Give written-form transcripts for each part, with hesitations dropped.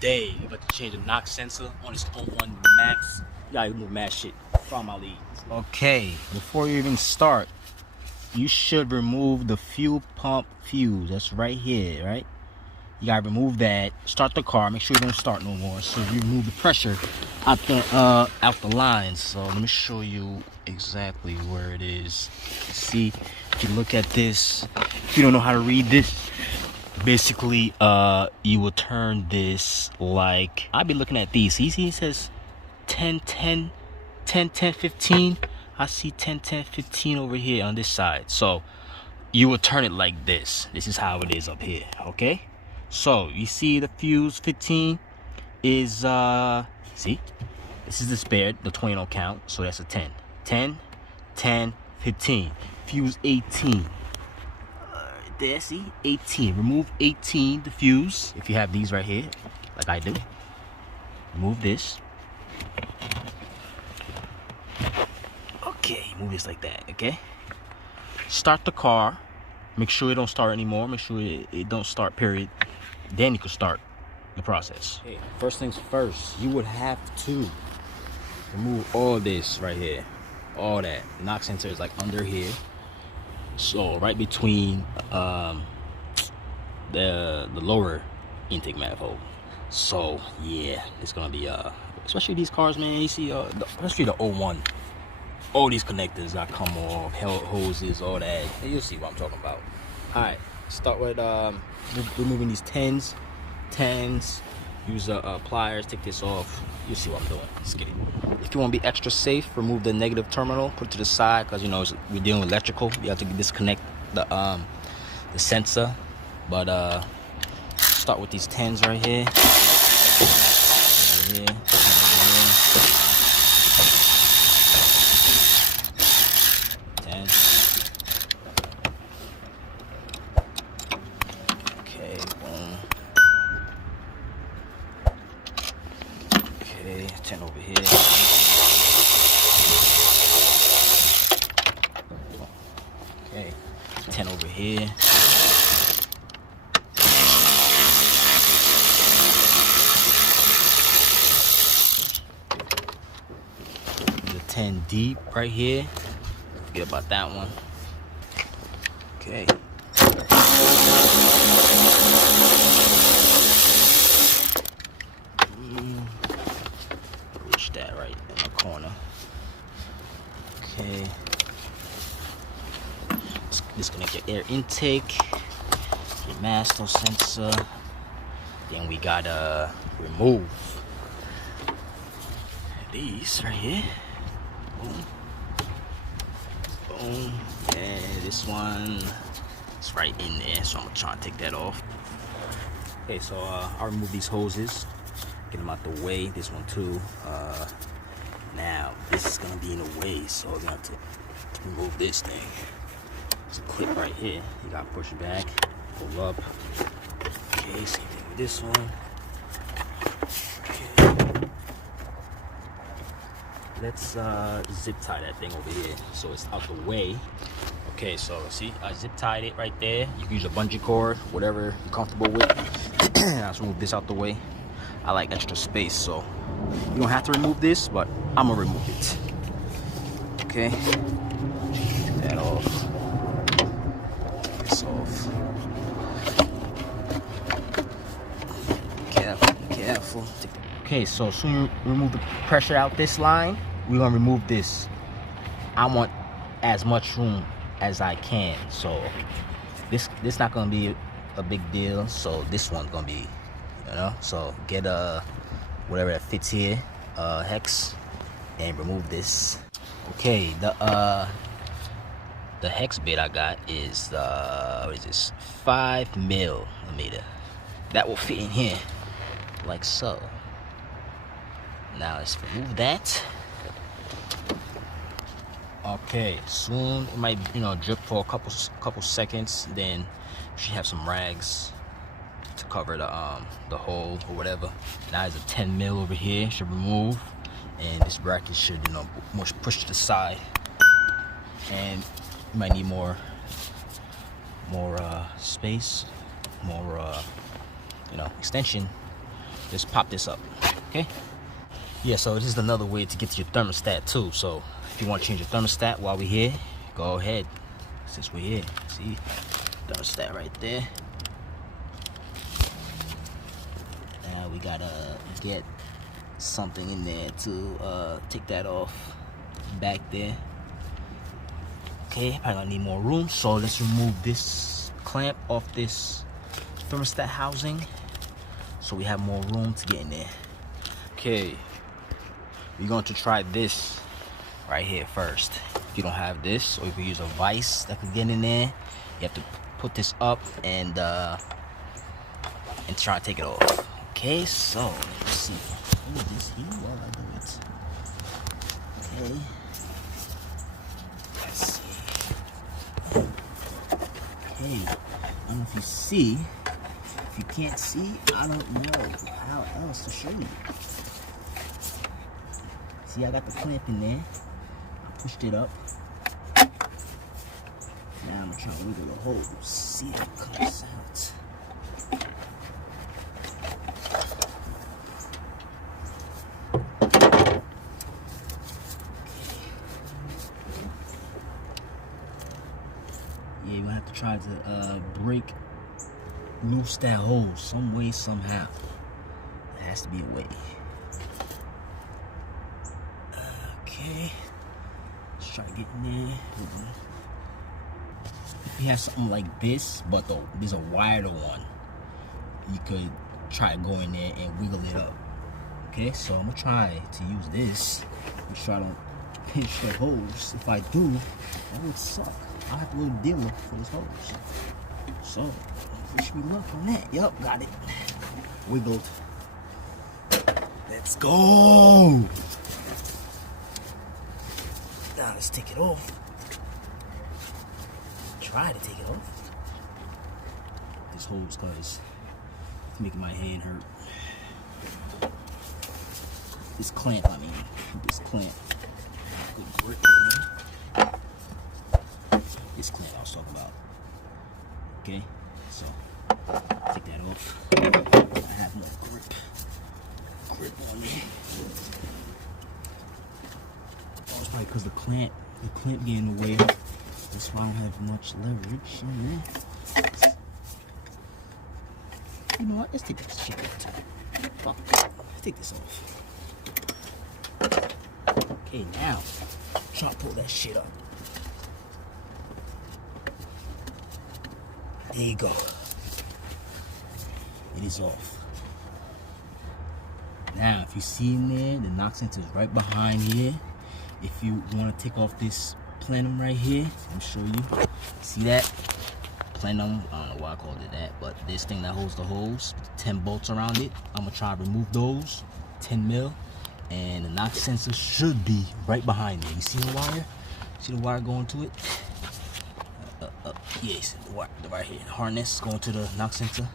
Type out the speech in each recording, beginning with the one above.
day. We're about to change the knock sensor on this 01 Max. You gotta remove mad shit from my lead. Okay, before you even start, you should remove the fuel pump fuse. That's right here, right? You gotta remove that. Start the car. Make sure you don't start no more. So you remove the pressure out the lines. So let me show you exactly where it is. See, if you look at this, if you don't know how to read this, basically, you will turn this like I'll be looking at these. See, it says 10, 10, 10, 10, 15. I see 10, 10, 15 over here on this side. So you will turn it like this. This is how it is up here. Okay. So you see the fuse 15 is see, this is the spare, the 20 don't count, so that's a 10. 10, 10, 15. Fuse 18. There, see, 18. Remove 18, the fuse. If you have these right here, like I do, remove this. Okay, move this like that. Okay. Start the car. Make sure it don't start anymore. Make sure it don't start. Period. Then you can start the process. Okay, first things first, you would have to remove all this right here. All that. The knock sensor is like under here. So right between the lower intake manifold. So yeah, it's gonna be especially these cars, man. You see especially the 01. All these connectors that come off, hoses, all that. You'll see what I'm talking about. Alright, start with removing these 10s. Use pliers, take this off. You'll see what I'm doing. Let's get it. If you want to be extra safe, remove the negative terminal, put it to the side, because you know we're dealing with electrical. You have to disconnect the sensor. But start with these 10s right here. Right here. Okay, 10 over here. Okay, 10 over here. The 10 deep right here. Forget about that one. Okay. That right in the corner. Okay. Let's disconnect your air intake, your master sensor. Then we gotta remove these right here. Boom. Boom. And this one is right in there, so I'm gonna try and take that off. Okay, so I'll remove these hoses. Get them out the way. This one too. Now this is gonna be in the way, so we're gonna have to remove this thing. There's a clip right here. You gotta push it back, pull up. Okay, same thing with this one. Okay. Let's zip tie that thing over here so it's out the way. Okay, so see, I zip tied it right there. You can use a bungee cord, whatever you're comfortable with. Let's remove this out the way. I like extra space, so you don't have to remove this, but I'm gonna remove it. Okay, take that off. This off. Careful. Okay, so as soon as you remove the pressure out this line, we're gonna remove this. I want as much room as I can, so this not gonna be a big deal. So this one's gonna be. You know, so get whatever that fits here, hex, and remove this. Okay, the hex bit I got is what is this? 5mm. That will fit in here, like so. Now let's remove that. Okay, soon it might drip for a couple seconds. Then you should have some rags to cover the hole or whatever. Now there's a 10mm over here, should remove, and this bracket should more push to the side, and you might need more space, more extension just pop this up. Okay. Yeah, so this is another way to get to your thermostat too. So if you want to change your thermostat while we're here, go ahead. Since we're here, see, thermostat right there. Now we gotta get something in there to take that off back there. Okay, probably gonna need more room, so let's remove this clamp off this thermostat housing so we have more room to get in there. Okay, we're going to try this right here first. If you don't have this, or if you use a vise that could get in there, you have to put this up and try to take it off. Okay, so let's see. Hold this here while I do it. Okay. Let's see. Okay. I don't know if you see. If you can't see, I don't know how else to show you. See, I got the clamp in there. I pushed it up. Now I'm gonna try to wiggle the hose. See if it comes out. Yeah, you're gonna have to try to break loose that hose some way, somehow. There has to be a way. Okay, let's try to get in there. If you have something like this, but there's a wider one, you could try to go in there and wiggle it up. Okay, so I'm gonna try to use this. Make sure I don't pinch the hose. If I do, that would suck. I have to go to the dealer for this hose. So, wish me luck on that. Yup, got it. Wiggled. Let's go. Now let's take it off. Try to take it off. This hose, cause it's making my hand hurt. This clamp, I mean, this clamp. Good grip on it. This clamp I was talking about. Okay, so take that off. I have more grip on it. Oh, it's probably because the clamp getting in the way. That's why I don't have much leverage on that. You know what? Let's take this shit off too. Fuck it. Let's take this off. Okay, now try to pull that shit up. There you go. It is off. Now, if you see in there, the knock sensor is right behind here. If you want to take off this plenum right here, let me show you. See that? Plenum, I don't know why I called it that, but this thing that holds the hose, 10 bolts around it. I'm going to try to remove those, 10 mil. And the knock sensor should be right behind it. You see the wire? See the wire going to it? Yes, the wire right here. The harness going to the knock sensor.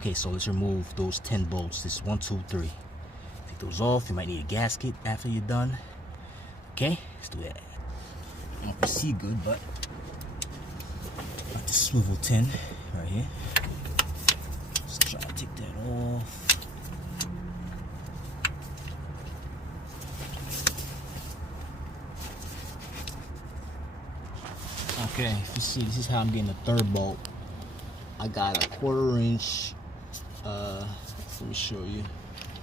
Okay, so let's remove those 10 bolts. This 1, 2, 3. Take those off. You might need a gasket after you're done. Okay, let's do that. I don't know if you see good, but got the swivel tin right here. Let's try to take that off. Okay, you see, this is how I'm getting the third bolt. I got a 1/4 inch. Let me show you.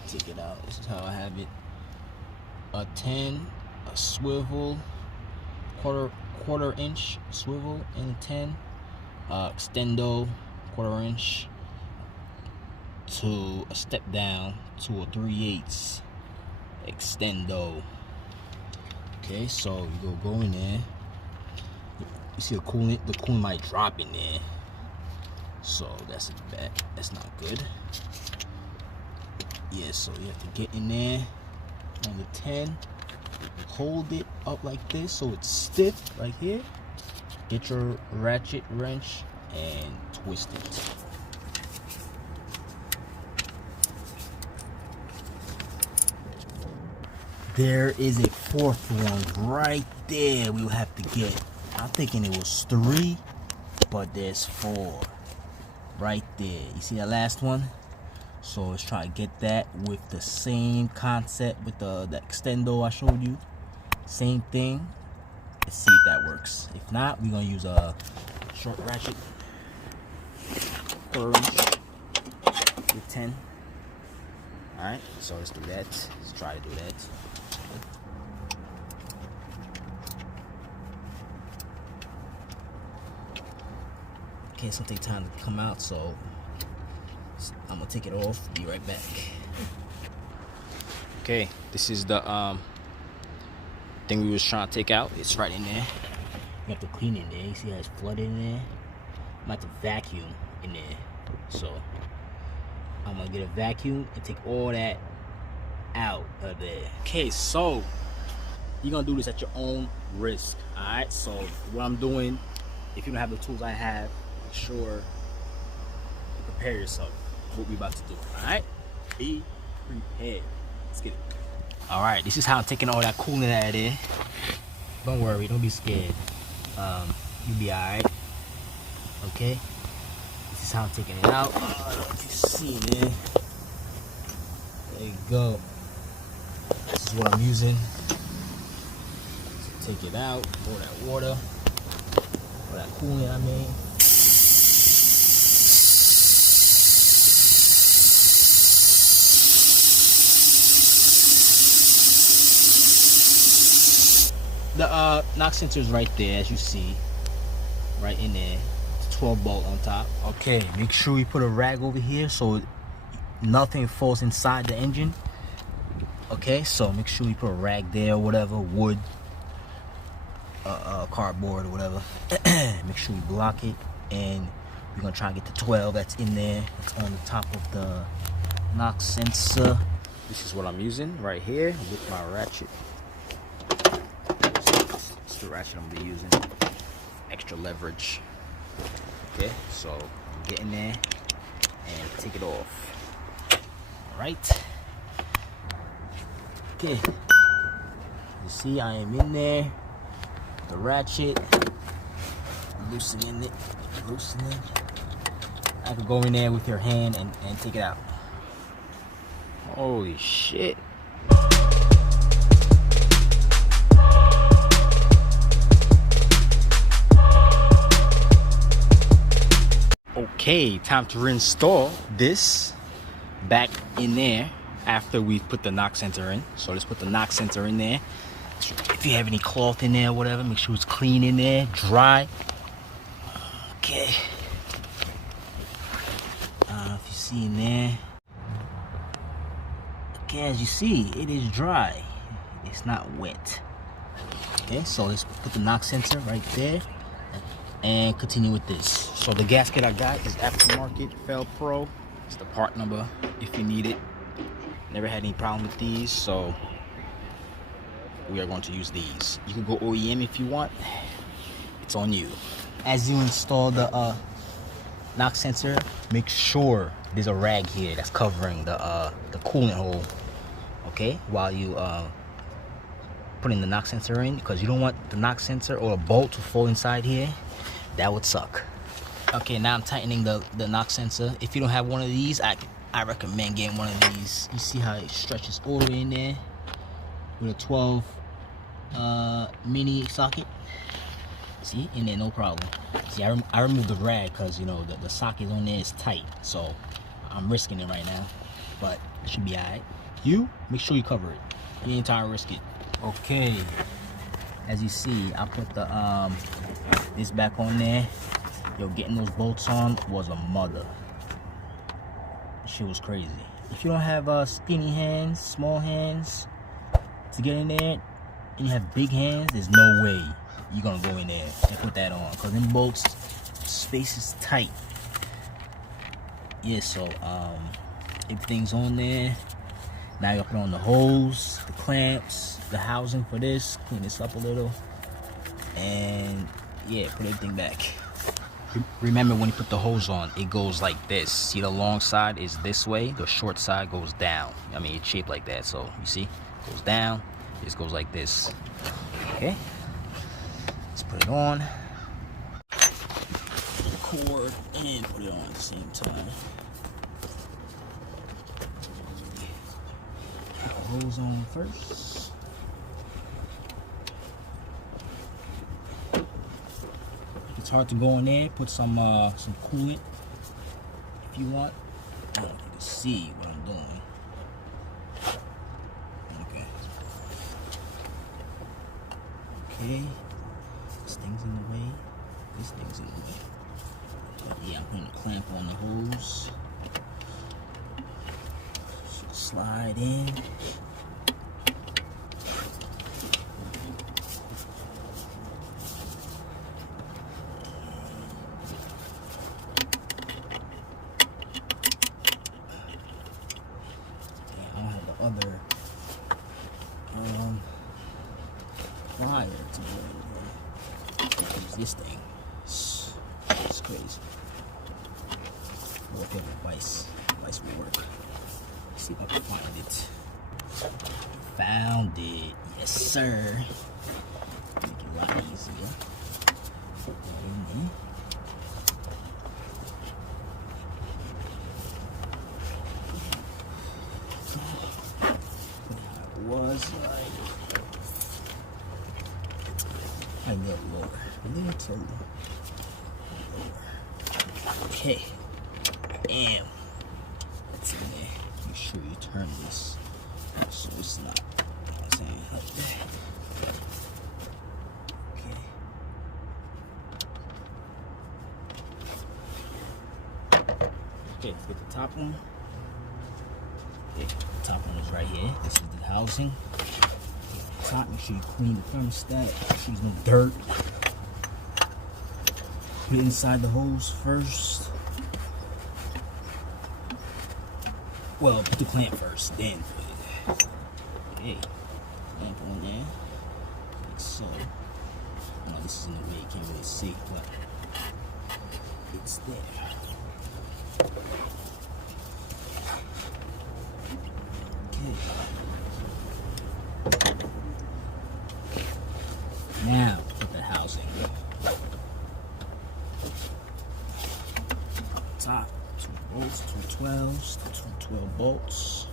Take it out. This is how I have it. A 10, a swivel, quarter inch swivel, and a 10. Extendo, 1/4 inch, to a step down to a 3/8 extendo. Okay, so you go in there. You see the coolant might drop in there, so that's bad. That's not good. Yeah, so you have to get in there on the 10, hold it up like this so it's stiff right here. Get your ratchet wrench and twist it. There is a fourth one right there we will have to get. I'm thinking it was 3, but there's 4 right there. You see that last one? So let's try to get that with the same concept with the extendo I showed you. Same thing. Let's see if that works. If not, we're gonna use a short ratchet, 4" with 10. All right, so let's do that. Let's try to do that. Okay, something time to come out, so I'm gonna take it off. Be right back. Okay, this is the thing we was trying to take out. It's right in there. You have to clean it in there. You see how it's flooded in there? I'm gonna have to vacuum in there. So I'm gonna get a vacuum and take all that out of there. Okay, so you're gonna do this at your own risk. Alright, so what I'm doing, if you don't have the tools I have, make sure you prepare yourself what we about to do. Alright? Be prepared. Let's get it. Alright, this is how I'm taking all that coolant out of there. Don't worry, don't be scared. You'll be alright. Okay? This is how I'm taking it out. You see there. There you go. This is what I'm using to take it out. Pour that water. Pour that coolant, I mean. The knock sensor is right there, as you see, right in there. 12 bolt on top. Okay, make sure you put a rag over here so nothing falls inside the engine. Okay, so make sure you put a rag there, or whatever, wood, cardboard, or whatever. Make sure you block it, and we're gonna try and get the 12 that's in there. It's on the top of the knock sensor. This is what I'm using right here with my ratchet. The ratchet I'm gonna be using, extra leverage. Okay, so get in there and take it off. All right. Okay. You see, I am in there. The ratchet, loosening it, loosening. I could go in there with your hand and take it out. Holy shit. Okay, time to reinstall this back in there after we put the knock sensor in. So let's put the knock sensor in there. If you have any cloth in there or whatever, make sure it's clean in there, dry. Okay. If you see in there. Okay, as you see, it is dry. It's not wet. Okay, so let's put the knock sensor right there and continue with this. So the gasket I got is aftermarket Fel Pro. It's the part number if you need it. Never had any problem with these, so we are going to use these. You can go OEM if you want. It's on you. As you install the knock sensor, make sure there's a rag here that's covering the coolant hole. Okay, while you putting the knock sensor in, because you don't want the knock sensor or a bolt to fall inside here. That would suck. Okay, now I'm tightening the knock sensor. If you don't have one of these, I recommend getting one of these. You see how it stretches all the way in there with a 12 mini socket. See, in there, no problem. See, I removed the rag because, you know, the socket on there is tight, so I'm risking it right now, but it should be alright. You make sure you cover it. You ain't trying to risk it. Okay, as you see, I put the this back on there. Yo, getting those bolts on was a mother. Shit was crazy. If you don't have skinny hands, small hands to get in there, and you have big hands, there's no way you're gonna go in there and put that on, because them bolts, space is tight. Yeah, so everything's on there. Now you gotta put on the hose, the clamps, the housing for this, clean this up a little, and yeah, put everything back. Remember, when you put the hose on, it goes like this. See, the long side is this way, the short side goes down. I mean, it's shaped like that, so you see, it goes down, this goes like this. Okay, let's put it on. Put the cord and put it on at the same time. hose on first. It's hard to go in there. Put some coolant if you want. I don't know if you can see what I'm doing. Okay. Okay. This thing's in the way. This thing's in the way. But yeah, I'm putting a clamp on the hose. Slide in. Other wire to go in there. Use this thing. It's crazy. We'll put device will work. Let's see if I can find it. Found it. Yes, sir. Make it a lot easier. Was like I get lower. Little lower. Okay. Bam. That's in there. Make sure you turn this so it's not, you know what I'm saying, like that. Okay, let's get the top one. Okay, the top one is right here. This is the housing. Top, make sure you clean the thermostat. Make sure there's no dirt. Put it inside the hose first. Well, put the clamp first, then put it. Okay, clamp on there. Like so. Now this is in the way, you can't really see, but it's there. Now, put the housing. Top, 2 bolts, 2 12s, 2 12 bolts.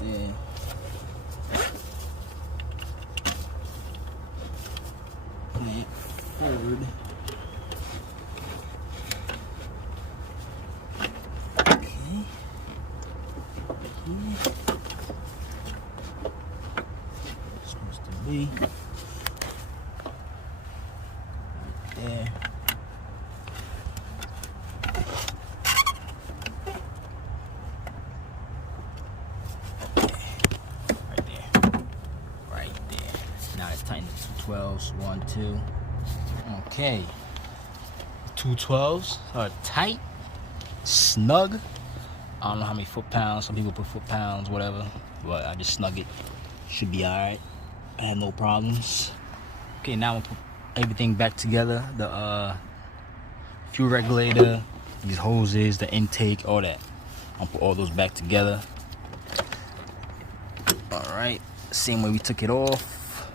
There. Clamp forward. Supposed to be there. Right there. Now it's tighten the 2 12s. 1, 2. Okay. 2 12s are tight, snug. I don't know how many foot-pounds. Some people put foot-pounds, whatever. But I just snug it. Should be alright. I have no problems. Okay, now I'm gonna put everything back together. The fuel regulator, these hoses, the intake, all that. I'll put all those back together. Alright. Same way we took it off.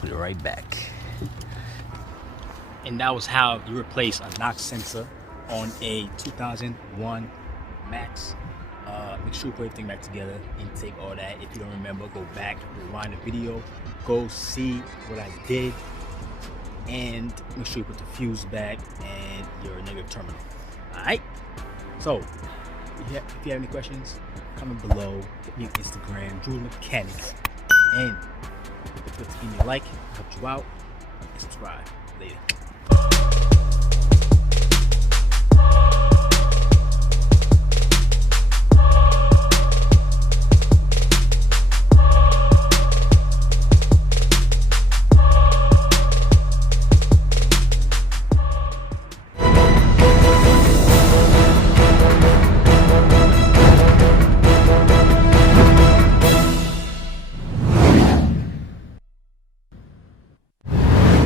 Put it right back. And that was how you replace a knock sensor on a 2001 Max. Make sure you put everything back together, intake, all that. If you don't remember, go back, rewind the video, go see what I did, and make sure you put the fuse back and your negative terminal. Alright? So, if you have any questions, comment below, hit me on Instagram, Drew Mechanics, and don't forget to give me a like, help you out, and subscribe. Later.